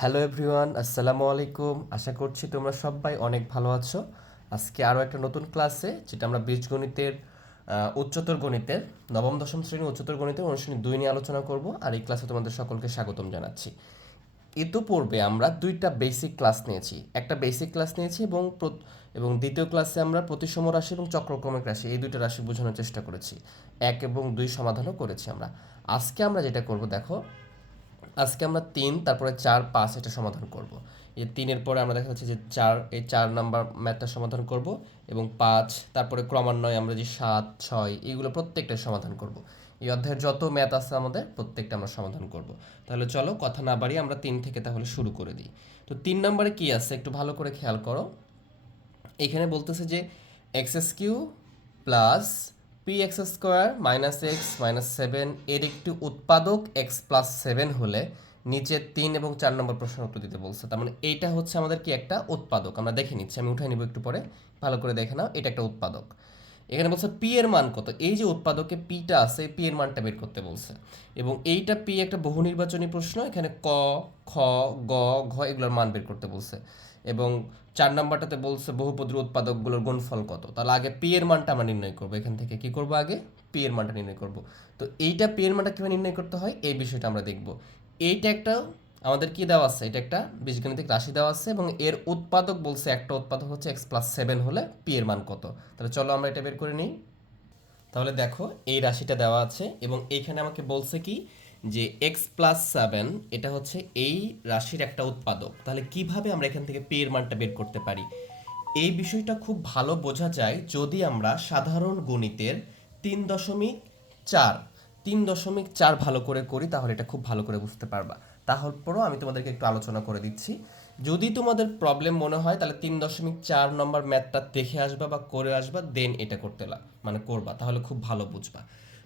Hello everyone আসসালামু আলাইকুম। আশা করছি তোমরা সবাই অনেক ভালো আছো। আজকে আরও একটা নতুন ক্লাসে, যেটা আমরা বীজগণিতের উচ্চতর গণিতের, নবম, দশম শ্রেণির উচ্চতর গণিতের অনুশ্রেণী দুই নিয়ে আলোচনা করব, আর এই ক্লাসে তোমাদের সকলকে স্বাগতম জানাচ্ছি। ইতোপূর্বে আমরা দুইটা বেসিক ক্লাস নিয়েছি। একটা বেসিক ক্লাস নিয়েছি এবং এবং দ্বিতীয় ক্লাসে আমরা প্রতিসম রাশি এবং চক্রক্রমিক রাশি, এই দুইটা রাশি বোঝানোর চেষ্টা করেছি। এক এবং দুই সমাধানও করেছি আমরা। আজকে আমরা যেটা করব, দেখো আজকে আমরা তিন, তারপরে চার, পাঁচ এটা সমাধান করব। এই তিনের পরে আমরা দেখা যাচ্ছে যে চার, এই চার নাম্বার ম্যাথটা সমাধান করব এবং পাঁচ, তারপরে ক্রমান্বয়ে আমরা যে সাত, ছয় এইগুলো প্রত্যেকটাই সমাধান করব। এই অধ্যায়ের যত ম্যাথ আছে আমাদের, প্রত্যেকটা আমরা সমাধান করব। তাহলে চলো কথা না বাড়িয়ে আমরা তিন থেকে তাহলে শুরু করে দিই। তো তিন নম্বরে কি আছে? একটু ভালো করে খেয়াল করো। এখানে বলতেছে যে x s q plus p x square minus x minus seven এর একটি উৎপাদক এক্স প্লাস সেভেন হলে নিচে তিন এবং চার নম্বর প্রশ্ন উত্তর দিতে বলছে। তার মানে এইটা হচ্ছে আমাদের কি একটা উৎপাদক? আমরা দেখে নিচ্ছি, আমি উঠাই নিব একটু পরে। ভালো করে দেখে নাও, এটা একটা উৎপাদক। এখানে বলছে পি এর মান কত? এই যে উৎপাদকে পিটা আছে পি এর মানটা বের করতে বলছে। এবং এইটা পি একটা বহু নির্বাচনী প্রশ্ন, এখানে ক, খ, গ, ঘ এগুলোর মান বের করতে বলছে। এবং চার নাম্বারটাতে বলছে বহুপদীর উৎপাদকগুলোর গুণফল কত? তাহলে আগে পি এর মানটা আমরা নির্ণয় করব। এখান থেকে কি করব আগে? পি এর মানটা নির্ণয় করব। তো এইটা পি এর মানটা কীভাবে নির্ণয় করতে হয়? এই বিষয়টা আমরা দেখব। এইটা একটা আমাদের কি দেওয়া আছে? এটা একটা বীজগণিতিক রাশি দেওয়া আছে এবং এর উৎপাদক বলছে একটা উৎপাদক হচ্ছে এক্স প্লাস সেভেন হলে পি এর মান কত? তাহলে চলো আমরা এটা বের করে নিই। তাহলে দেখো, এই রাশিটা দেওয়া আছে এবং এইখানে আমাকে বলছে কি? যে এক্স প্লাস সেভেন এটা হচ্ছে এই রাশির একটা উৎপাদক। তাহলে কীভাবে আমরা এখান থেকে পি এর মানটা বের করতে পারি? এই বিষয়টা খুব ভালো বোঝা যায় যদি আমরা সাধারণ গণিতের তিন দশমিক চার, তিন দশমিক চার ভালো করে করি তাহলে এটা খুব ভালো করে বুঝতে পারবা। তারপরও আমি তোমাদেরকে একটু আলোচনা করে দিচ্ছি। যদি তোমাদের প্রবলেম মনে হয়, তাহলে তিন দশমিক চার নম্বর ম্যাথটা দেখে আসবা বা করে আসবা দেন এটা করতে মানে করবা, তাহলে খুব ভালো বুঝবা।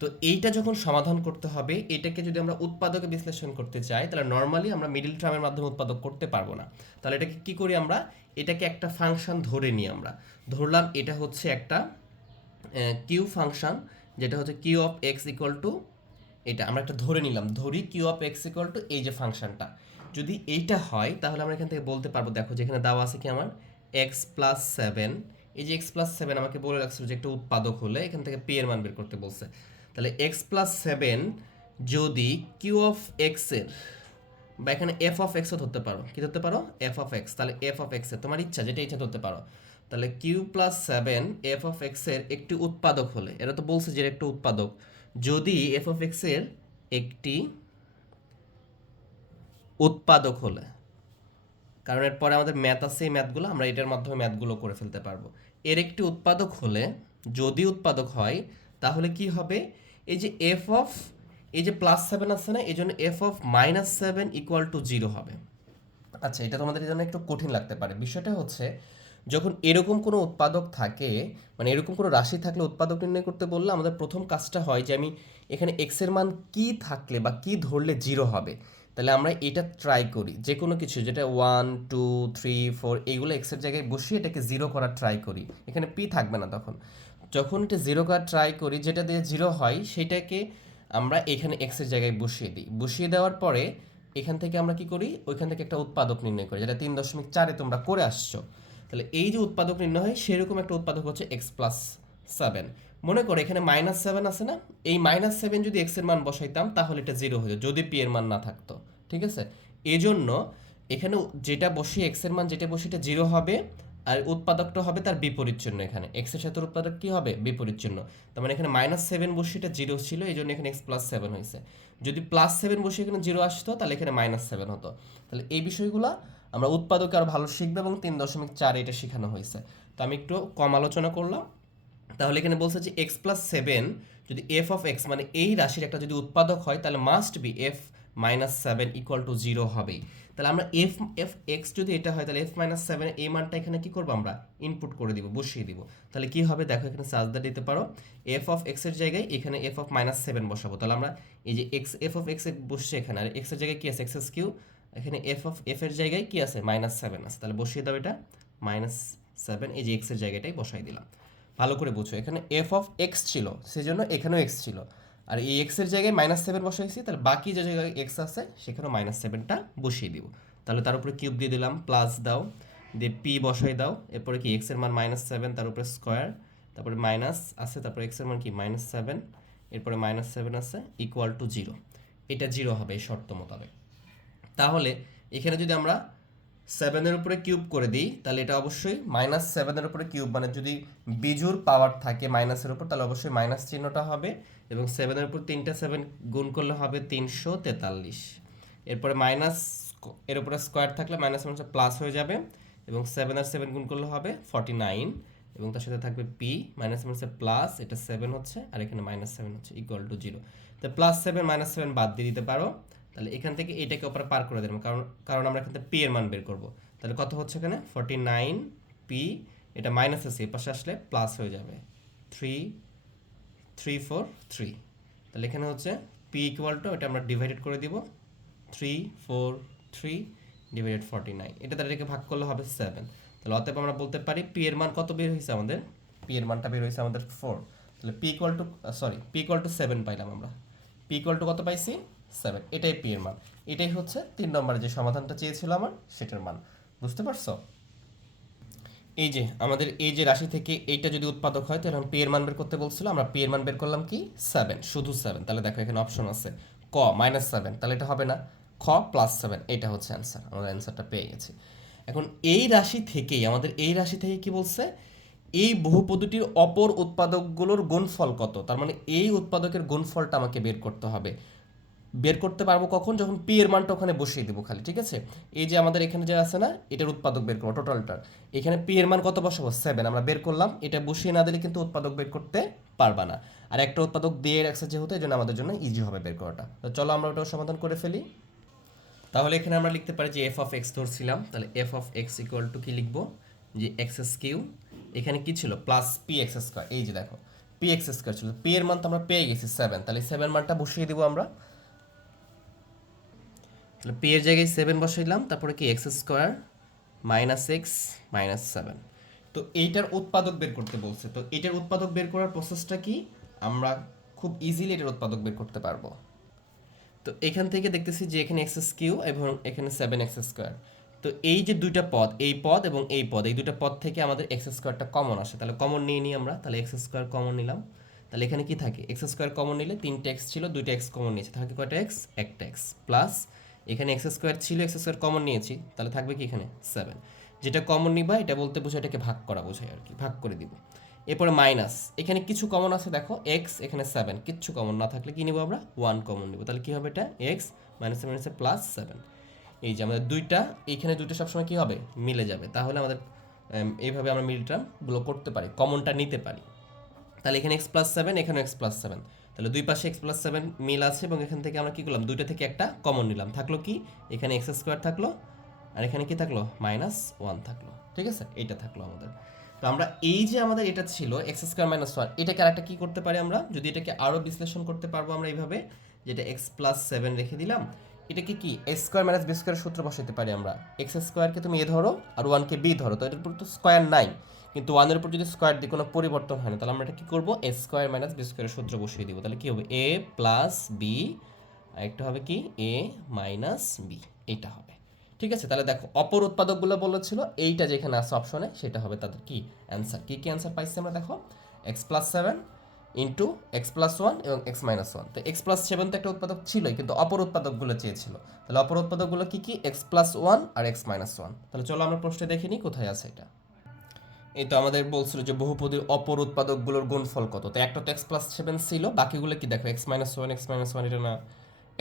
তো এইটা যখন সমাধান করতে হবে, এটাকে যদি আমরা উৎপাদকে বিশ্লেষণ করতে চাই, তাহলে নর্মালি আমরা মিডিল টার্মের মাধ্যমে উৎপাদক করতে পারব না। তাহলে এটাকে কী করি আমরা? এটাকে একটা ফাংশন ধরে নিই আমরা। ধরলাম এটা হচ্ছে একটা কিউ ফাংশন যেটা হচ্ছে q of x equal to এটা আমরা একটা ধরে নিলাম, ধরি q of x equal to এই যে ফাংশনটা। যদি এইটা হয়, তাহলে আমরা এখান থেকে বলতে পারব, দেখো যেখানে দেওয়া আছে কি আমার? এক্স প্লাস সেভেন এই যে এক্স প্লাস সেভেন আমাকে বলে রাখছিল যে একটা উৎপাদক হলে, এখান থেকে পি এর মান বের করতে বলছে। তাহলে এক্স প্লাস সেভেন যদি কিউ অফ এক্সের বা এখানে এফ অফ এক্সও ধরতে পারো। কি ধরতে পারো? এফ অফ এক্স তাহলে এফ অফ এক্সের তোমার ইচ্ছা, যেটা ইচ্ছা ধরতে পারো। তাহলে q plus seven f of এক্সের একটি উৎপাদক হলে এটা তো বলছে যে একটা উৎপাদক। যদি এফ অফ এক্সের একটি উৎপাদক হলে, কারণ এরপরে আমাদের ম্যাথ আছে, এই ম্যাথগুলো আমরা এটার মাধ্যমে ম্যাথগুলো করে ফেলতে পারব। এর একটি উৎপাদক হলে, যদি উৎপাদক হয়, তাহলে কি হবে? এই যে এফ অফ এই যে প্লাস সেভেন আছে না এই জন্য f of minus seven equal to zero হবে। আচ্ছা এটা তোমাদের জন্য একটু কঠিন লাগতে পারে। বিষয়টা হচ্ছে যখন এরকম কোনো উৎপাদক থাকে মানে এরকম কোনো রাশি থাকলে উৎপাদক নির্ণয় করতে বললে আমাদের প্রথম কাজটা হয় যে আমি এখানে এক্সের মান কি থাকলে বা কি ধরলে জিরো হবে। তাহলে আমরা এটা ট্রাই করি। যে কোনো কিছু, যেটা ওয়ান টু থ্রি ফোর এইগুলো এক্সের জায়গায় বসিয়ে এটাকে জিরো করার ট্রাই করি। এখানে পি থাকবে না তখন। যখন এটা জিরো করার ট্রাই করি, যেটা দিয়ে জিরো হয়, সেটাকে আমরা এখানে এক্সের জায়গায় বসিয়ে দিই। বসিয়ে দেওয়ার পরে এখান থেকে আমরা কি করি? ওইখান থেকে একটা উৎপাদক নির্ণয় করি, যেটা তিন দশমিক চারে তোমরা করে আসছো। তাহলে এই যে উৎপাদক নির্ণয় হয়, সেরকম একটা উৎপাদক হচ্ছে এক্স প্লাস সেভেন মনে করো এখানে মাইনাস সেভেন আছে না? এই মাইনাস সেভেন যদি এক্সের মান বসাইতাম, তাহলে এটা জিরো হয়ে যদি পি এর মান না থাকতো, ঠিক আছে? এই জন্য এখানে যেটা বসিয়ে এক্সের মান যেটা বসে এটা জিরো হবে, আর উৎপাদকটা হবে তার বিপরীত চিহ্ন এখানে। এক্সের সাথে উৎপাদক কি হবে? বিপরীত চিহ্ন। তার মানে এখানে মাইনাস সেভেন বসে এটা জিরো ছিল এই জন্য এখানে এক্স প্লাস সেভেন হয়েছে। যদি প্লাস সেভেন বসে এখানে জিরো আসতো, তাহলে এখানে মাইনাস সেভেন হতো। তাহলে এই বিষয়গুলো আমরা উৎপাদকে আরও ভালো শিখব এবং তিন দশমিক চার এটা শেখানো হয়েছে। তো আমি একটু কম আলোচনা করলাম। তাহলে এখানে বলছে যে এক্স প্লাস সেভেন যদি এফ অফ এক্স মানে এই রাশির একটা যদি উৎপাদক হয়, তাহলে must be f minus seven equal to zero হবেই। তাহলে আমরা এফ এফ এক্স যদি এটা হয়, তাহলে এফ মাইনাস সেভেন এই মানটা এখানে কি করব আমরা? ইনপুট করে দিব, বসিয়ে দিব। তাহলে কি হবে? দেখো এখানে সাজদা দিতে পারো। এফ অফ এক্সের জায়গায় এখানে এফ অফ মাইনাস সেভেন বসাবো। তাহলে আমরা এই যে এক্স এফ অফ এক্স বসছে এখানে, আর এক্সের জায়গায় কি আছে? এক্স এস কিউ এখানে এফ অফ এফ এর জায়গায় কি আছে? মাইনাস সেভেন আছে। তাহলে বসিয়ে দাও এটা। মাইনাস সেভেন এই যে এক্সের জায়গাটাই বসাই দিলাম। ভালো করে বুঝো, এখানে এফ অফ এক্স ছিল, সেজন্য এখানেও এক্স ছিল। আর এই এক্সের জায়গায় মাইনাস সেভেন বসাইছি, তাহলে বাকি যে জায়গায় এক্স আছে, সেখানেও মাইনাস সেভেনটা বসিয়ে দিব। তাহলে তার উপরে কিউব দিয়ে দিলাম প্লাস দাও। দিয়ে পি বসাই দাও। এরপরে কি এক্সের মান মাইনাস সেভেন তার উপরে স্কোয়ার তারপরে মাইনাস আছে, তারপরে এক্সের মান কি মাইনাস সেভেন এরপরে মাইনাস সেভেন আছে ইকুয়াল টু জিরো এটা জিরো হবে এই শর্ত মোতাবেক। তাহলে এখানে যদি আমরা সেভেনের উপরে কিউব করে দিই, তাহলে এটা অবশ্যই মাইনাস সেভেনের উপরে কিউব মানে যদি বিজুর পাওয়ার থাকে মাইনাসের উপর, তাহলে অবশ্যই মাইনাস চিহ্নটা হবে এবং সেভেনের উপর তিনটা সেভেন গুণ করলে হবে তিনশো তেতাল্লিশ। এরপরে মাইনাস এর উপরে স্কোয়ার থাকলে মাইনাস মাইনাস প্লাস হয়ে যাবে এবং সেভেন আর সেভেন গুণ করলে হবে ফর্টি নাইন এবং তার সাথে থাকবে পি মাইনাস মাইনাসে প্লাস এটা সেভেন হচ্ছে আর এখানে মাইনাস সেভেন হচ্ছে ইকুয়াল টু জিরো তো প্লাস সেভেন মাইনাস সেভেন বাদ দিয়ে দিতে পারো। তাহলে এখান থেকে এটাকে ওপরে পার করে দেবো, কারণ কারণ আমরা এখান থেকে পি এর মান বের করব। তাহলে কত হচ্ছে এখানে? ফর্টি নাইন পি এটা মাইনাস আছে এ পাশে আসলে প্লাস হয়ে যাবে। থ্রি থ্রি ফোর থ্রি তাহলে এখানে হচ্ছে পি ইকুয়াল টু এটা আমরা ডিভাইডেড করে দিব। Three four three divided forty nine এটা দ্বারা এটাকে ভাগ করলে হবে সেভেন তাহলে অতএব আমরা বলতে পারি পি এর মান কত বের হয়েছে আমাদের? পি এর মানটা বের হয়েছে আমাদের ফোর তাহলে p equal to sorry p equal to seven পাইলাম আমরা। পি ইকুয়াল টু কত পাইছি? সেভেন, এটাই পি এর মান। এটাই হচ্ছে তিন নম্বরে যে সমাধানটা চেয়েছিল আমার, সেটার মান। বুঝতে পারছ? এই যে আমাদের এই যে রাশি থেকে এইটা যদি উৎপাদক হয়, তাহলে পি এর মান বের করতে বলছিল আমরা পি এর মান বের করলাম কি? সেভেন, শুধু সেভেন। তাহলে দেখো এখানে অপশন আছে। ক মাইনাস সেভেন তাহলে এটা হবে না। খ প্লাস সেভেন এটা হচ্ছে অ্যান্সার আমরা অ্যান্সারটা পেয়ে গেছি। এখন এই রাশি থেকেই, আমাদের এই রাশি থেকে কি বলছে? এই বহুপদটির অপর উৎপাদকগুলোর গুণফল কত? তার মানে এই উৎপাদকের গুণফলটা আমাকে বের করতে হবে। বের করতে পারব কখন? যখন পি এর মানটা ওখানে বসিয়ে দেবো খালি, ঠিক আছে? এই যে আমাদের এখানে যে আছে না, এটার উৎপাদক বের করব টোটালটার এখানে পি এর মান কত বসাবো? সেভেন আমরা বের করলাম। এটা বসিয়ে না দিলে কিন্তু উৎপাদক বের করতে পারবা না। আর একটা উৎপাদক দিয়ে রাখছে যেহেতু, এই জন্য আমাদের জন্য ইজি হবে বের করাটা। তো চলো আমরা ওটাও সমাধান করে ফেলি। তাহলে এখানে আমরা লিখতে পারি যে এফ অফ এক্স ধরছিলাম। তাহলে f of x equal to কি লিখব? যে এক্স এস কিউ এখানে কি ছিল? প্লাস পি এক্স স্কোয়ার এই যে দেখো পি এক্স স্কোয়ার ছিল। পি এর মান তো আমরা পেয়ে গেছি সেভেন তাহলে সেভেন মানটা বসিয়ে দেবো আমরা। তাহলে পি এর জায়গায় সেভেন বসাইলাম, তারপরে কি x square minus x minus seven তো এইটার উৎপাদক বের করতে বলছে। তো এটার উৎপাদক বের করার প্রসেসটা কি? আমরা খুব ইজিলি এটার উৎপাদক বের করতে পারব। তো এখান থেকে দেখতেছি যে এখানে এক্স কিউ এবং এখানে সেভেন এক্স স্কোয়ার তো এই যে দুইটা পদ, এই পদ এবং এই পদ, এই দুইটা পদ থেকে আমাদের এক্স স্কোয়ারটা কমন আসে। তাহলে কমন নিয়ে নিই আমরা। তাহলে এক্স স্কোয়ার কমন নিলাম। তাহলে এখানে কি থাকে? এক্স স্কোয়ার কমন নিলে তিনটে এক্স ছিল, দুইটা এক্স কমন নিয়েছে। থাকে কয়টা এক্স একটা এক্স প্লাস এখানে এক্স স্কোয়ার ছিল এক্স স্কোয়ার কমন নিয়েছি, তাহলে থাকবে কি এখানে? সেভেন যেটা কমন নিবা, এটা বলতে বোঝায়, এটাকে ভাগ করা বোঝায় আর কি, ভাগ করে দিব। এরপরে মাইনাস এখানে কিছু কমন আছে, দেখো এক্স এখানে সেভেন কিচ্ছু কমন না থাকলে কি নিব আমরা? ওয়ান কমন নিব। তাহলে কি হবে এটা? এক্স মাইনাস মাইনাসে প্লাস সেভেন এই যে আমাদের দুইটা এইখানে দুইটা সবসময় কি হবে? মিলে যাবে। তাহলে আমাদের এইভাবে আমরা মিল টার্মগুলো করতে পারি কমনটা নিতে পারি। তাহলে এখানে এক্স প্লাস সেভেন এখানে এক্স প্লাস সেভেন তাহলে দুই পাশে এক্স প্লাস সেভেন মিল আছে এবং এখান থেকে আমরা কি করলাম? দুইটা থেকে একটা কমন নিলাম। থাকল কি? এখানে এক্স স্কোয়ার থাকল আর এখানে কি থাকল? মাইনাস ওয়ান থাকল। ঠিক আছে? এইটা থাকল আমাদের। তো আমরা এই যে আমাদের এটা ছিল এক্স স্কোয়ার মাইনাস ওয়ান এটাকে আরেকটা কি করতে পারি আমরা? যদি এটাকে আরও বিশ্লেষণ করতে পারব আমরা এইভাবে, যেটা এক্স প্লাস সেভেন রেখে দিলাম, এটাকে কি? এক্স স্কোয়ার মাইনাস বি স্কোয়ারের সূত্র বসাতে পারি আমরা। এক্স স্কোয়ারকে তুমি এ ধরো আর ওয়ানকে বি ধরো, তো এটার উপর তো স্কোয়ার নাই। কিন্তু ওয়ানের উপর যদি স্কোয়ার দিই কোনো পরিবর্তন হয় না, তাহলে আমরা এটা কি করব? এ স্কোয়ার মাইনাস বি স্কোয়ারের সূত্র বসিয়ে দিব। তাহলে কি হবে? এ প্লাস বি একটা হবে কি? এ মাইনাস বি এইটা হবে। ঠিক আছে? তাহলে দেখো, অপর উৎপাদকগুলো বলেছিল, এইটা যেখানে আছে অপশনে সেটা হবে তাদের কি? অ্যান্সার কি কি অ্যান্সার পাইছি আমরা দেখো? X plus seven into x plus one এবং এক্স মাইনাস ওয়ান তো এক্স প্লাস সেভেন তো একটা উৎপাদক ছিলই, কিন্তু অপর উৎপাদকগুলো চেয়েছিল। তাহলে অপর উৎপাদকগুলো কি কি? এক্স প্লাস ওয়ান আর এক্স মাইনাস ওয়ান তাহলে চলো আমরা প্রশ্নে দেখে নিই, কোথায় আছে এটা। এই তো আমাদের বলছিল যে বহুপদীর অপর উৎপাদকগুলোর গুণফল কত? তো একটা তো এক্স প্লাস সেভেন ছিল, বাকিগুলো কি দেখো x minus one x minus one এটা না।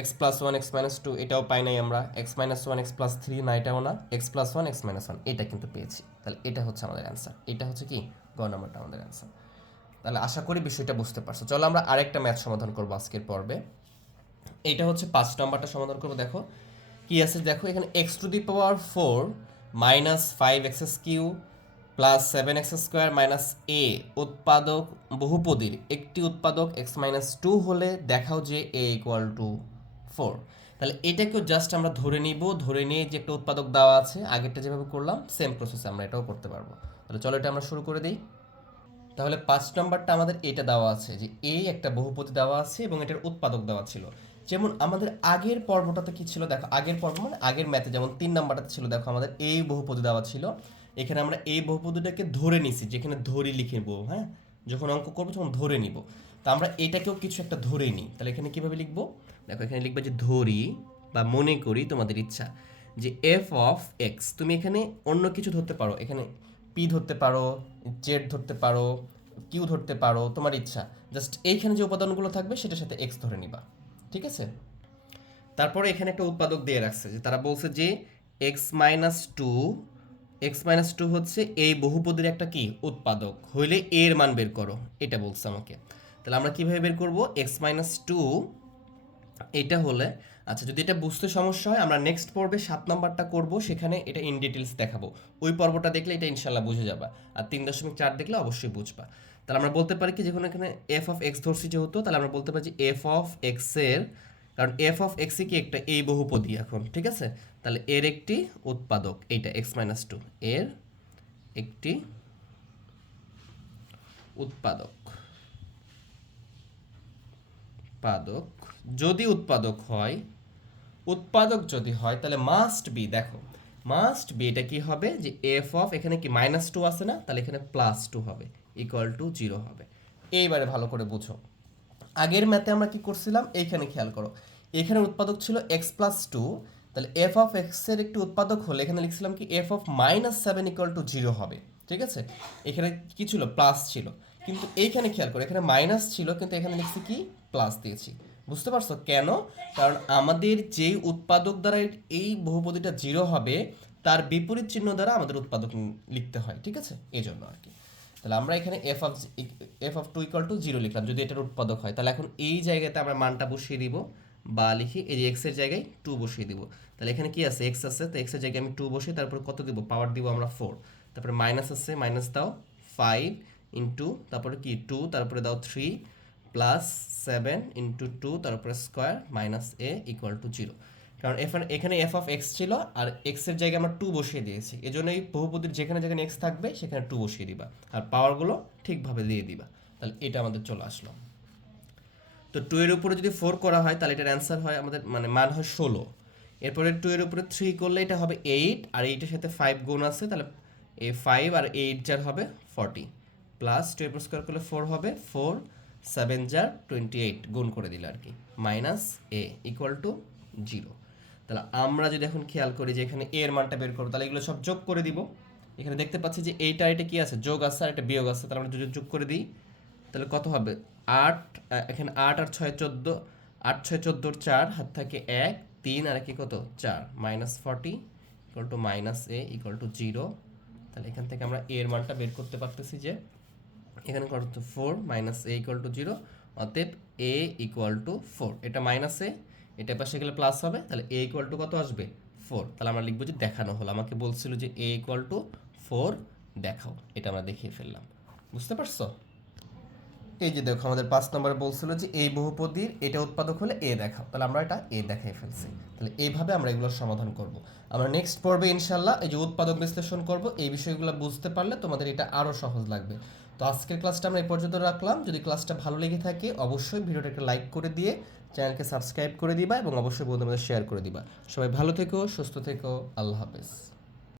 X plus one x minus two এটাও পাই নাই আমরা। X minus one x plus three না, এটাও না। X plus one x minus one এটা কিন্তু পেয়েছি। তাহলে এটা হচ্ছে আমাদের অ্যান্সার এটা হচ্ছে কি? গ নাম্বারটা আমাদের অ্যান্সার তাহলে আশা করি বিষয়টা বুঝতে পারছ। চলো আমরা আরেকটা ম্যাথ সমাধান করব আজকের পর্বে। এটা হচ্ছে পাঁচ নম্বরটা সমাধান করব, দেখো। কি আছে? দেখো, এখানে x to the power four minus five x s q plus seven x square minus a উৎপাদক বহুপদীর। একটি উৎপাদক এক্স মাইনাস টু হলে দেখাও যে এ ইকুয়াল টু ফোর তাহলে এটাকেও জাস্ট আমরা ধরে নিব, ধরে নিয়ে যে একটা উৎপাদক দেওয়া আছে, আগেরটা যেভাবে করলাম সেম প্রসেসে আমরা এটাও করতে পারব। তাহলে চলো এটা আমরা শুরু করে দিই। তাহলে পাঁচ নম্বরটা আমাদের এটা দেওয়া আছে যে এই একটা বহুপতি দেওয়া আছে এবং এটার উৎপাদক দেওয়া ছিল। যেমন আমাদের আগের পর্বটাতে কি ছিল? দেখো, আগের পর্ব মানে আগের ম্যাথে যেমন তিন নাম্বারটাতে ছিল, দেখো আমাদের এই বহুপদী দেওয়া ছিল। এখানে আমরা এই বহুপদীটাকে ধরে নিছি, যেখানে ধরি নেব হ্যাঁ? যখন অঙ্ক করব তখন ধরে নিব। তা আমরা এটাকেও কিছু একটা ধরে নিই। তাহলে এখানে কীভাবে লিখব? দেখো, এখানে লিখবে যে ধরি বা মনে করি তোমাদের ইচ্ছা যে এফ অফ এক্স তুমি এখানে অন্য কিছু ধরতে পারো। এখানে পি ধরতে পারো জেড ধরতে পারো কিউ ধরতে পারো, তোমার ইচ্ছা। জাস্ট এইখানে যে উপাদানগুলো থাকবে সেটার সাথে এক্স ধরে নিবা। ঠিক আছে? তারপরে এখানে একটা উৎপাদক দিয়ে রাখছে, যে তারা বলছে যে x minus two x minus two হচ্ছে এই বহুপদীর একটা কি? উৎপাদক। হইলে এর মান বের করো। এটা বলছে আমাকে। তাহলে আমরা কীভাবে বের করব? এক্স মাইনাস টু, এটা হলে আচ্ছা যদি এটা বুঝতে সমস্যা হয়, আমরা নেক্সট পর্বে সাত নম্বরটা করব। সেখানে এটা ইন ডিটেলস দেখাবো। ওই পর্বটা দেখলে এটা ইনশাল্লাহ বুঝে যাবা। আর তিন দশমিক চার দেখলে অবশ্যই বুঝবা। তাহলে আমরা বলতে পারি কি, যখন এখানে এফ অফ এক্স ধরছি যেহেতু, তাহলে আমরা বলতে পারি যে এফ অফ এক্সের কারণ এফ অফ এক্স কি একটা এই বহুপদী এখন, ঠিক আছে? তাহলে এর একটি উৎপাদক, এইটা এক্স মাইনাস টু এর একটি উৎপাদক। উৎপাদক যদি উৎপাদক হয়, উৎপাদক যদি হয়, তাহলে মাস্ট বি দেখো মাস্ট বি এটা কি হবে? যে এফ অফ এখানে কি মাইনাস টু আছে না? তাহলে এখানে প্লাস টু হবে ইকুয়াল টু জিরো হবে। এইবারে ভালো করে বুঝো। আগের ম্যাথে আমরা কি করছিলাম? এইখানে খেয়াল করো। এখানে উৎপাদক ছিল এক্স প্লাস টু তাহলে এফ অফ এক্সের একটি উৎপাদক হলে এখানে লিখছিলাম কি f of minus seven equal to zero হবে। ঠিক আছে? এখানে কি ছিল? প্লাস ছিল। কিন্তু এইখানে খেয়াল করো, এখানে মাইনাস ছিল, কিন্তু এখানে লিখছি কি? প্লাস দিয়েছি। বুঝতে পারছ? কেন? কারণ আমাদের যেই উৎপাদক দ্বারা এই বহুপদীটা জিরো হবে, তার বিপরীত চিহ্ন দ্বারা আমাদের উৎপাদক লিখতে হয়। ঠিক আছে? এই জন্য আর কি। তাহলে আমরা এখানে f of f of two equal to zero লিখলাম। যদি এটার উৎপাদক হয়, তাহলে এখন এই জায়গাতে আমরা মানটা বসিয়ে দিব বা লিখি, এই যে এক্সের জায়গায় টু বসিয়ে দিব। তাহলে এখানে কি আছে? এক্স আছে, তো এক্সের জায়গায় আমি টু বসিয়ে তারপর কত দিব? পাওয়ার দিব আমরা ফোর তারপরে মাইনাস আছে মাইনাস দাও ফাইভ ইন্টু তারপরে কি? টু তারপরে দাও three plus seven into two তারপরে square minus a equal to zero কারণ এখানে এখানে এফ অফ এক্স ছিল আর এক্সের জায়গায় আমরা টু বসিয়ে দিয়েছি। এই জন্য এই বহুপদীর যেখানে যেখানে এক্স থাকবে, সেখানে টু বসিয়ে দিবা। আর পাওয়ারগুলো ঠিকভাবে দিয়ে দিবা। তাহলে এটা আমাদের চলে আসলো। তো টু এর উপরে যদি ফোর করা হয়, তাহলে এটার অ্যান্সার হয় আমাদের মানে মান হয় ষোলো। এরপরে টু এর উপরে থ্রি করলে এটা হবে এইট আর এইটের সাথে ফাইভ গুণ আছে, তাহলে এই ফাইভ আর এইট যার হবে ফর্টি প্লাস টু এর স্কোয়ার করলে ফোর হবে ফোর সেভেন যার টোয়েন্টি এইট গুণ করে দিলে আর কি। Minus a equal to zero তাহলে আমরা যদি এখন খেয়াল করি যে এখানে এর মানটা বের করব, তাহলে এগুলো সব যোগ করে দিব। এখানে দেখতে পাচ্ছি যে এইটা এটা কি আছে? যোগ আছে আর এটা বিয়োগ আছে, তাহলে আমরা যদি যোগ করে দিই, তাহলে কত হবে? আট এখানে আট আর ছয় চোদ্দ, আট ছয় চোদ্দোর চার, হাত থাকে এক, তিন আর কি কত? চার minus forty equal to minus a equal to zero তাহলে এখান থেকে আমরা এর মানটা বের করতে পারতেছি যে এখানে কত? Four minus a equal to zero অতএব এ ইকুয়াল টু ফোর এটা মাইনাস এ এটা পাশে গেলে প্লাস হবে, তাহলে এ ইকুয়াল টু কত আসবে? ফোর তাহলে আমরা লিখব যে দেখানো হলো। আমাকে বলছিল যে এ ইকুয়াল টু ফোর দেখাও। এটা আমরা দেখিয়ে ফেললাম। বুঝতে পারছ? এই যে দেখো, আমাদের পাঁচ নম্বরে বলছিল যে এই বহুপদীর, এটা উৎপাদক হলে এ দেখাও। তাহলে আমরা এটা এ দেখাই ফেলছি। তাহলে এইভাবে আমরা এগুলোর সমাধান করব। আমরা নেক্সট পর্বে ইনশাল্লাহ এই যে উৎপাদক বিশ্লেষণ করব, এই বিষয়গুলো বুঝতে পারলে তোমাদের এটা আরও সহজ লাগবে। তো আজকের ক্লাসটা আমরা এই পর্যন্ত রাখলাম। যদি ক্লাসটা ভালো লেগে থাকে, অবশ্যই ভিডিওটা একটা লাইক করে দিয়ে চ্যানেলকে সাবস্ক্রাইব করে দিবা এবং অবশ্যই বন্ধুদের শেয়ার করে দিবা। সবাই ভালো থেকো, সুস্থ থেকো, আল্লাহ হাফেজ।